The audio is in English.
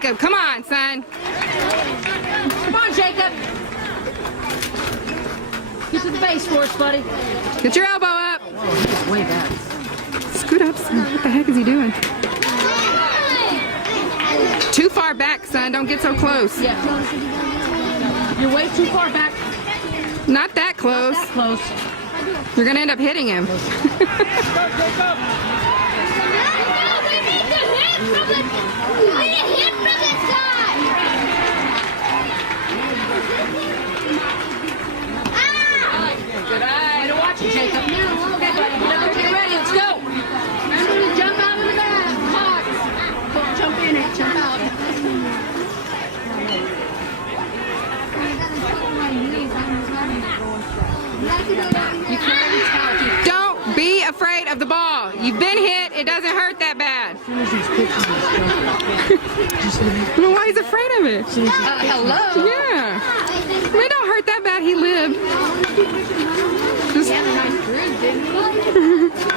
Jacob, come on, son. Come on, Jacob. Get to the base for us, buddy. Get your elbow up. Way back. Scoot up, son. What the heck is he doing? Too far back, son. Don't get so close. Yeah. You're way too far back. Not that close. That close. You're going to end up hitting him. We need to hit from the side. Good eye. Way to watch it, Jacob. Okay, buddy. Now get ready. Let's go. Remember to jump out of the bag. Hot. Don't jump in it. Jump out. You can't tell. Don't be afraid of the ball. You've been hit. It doesn't hurt that bad. I don't know why he's afraid of it. Hello. Yeah. It don't hurt that bad. He lived. Just, He had a nice groove, didn't he?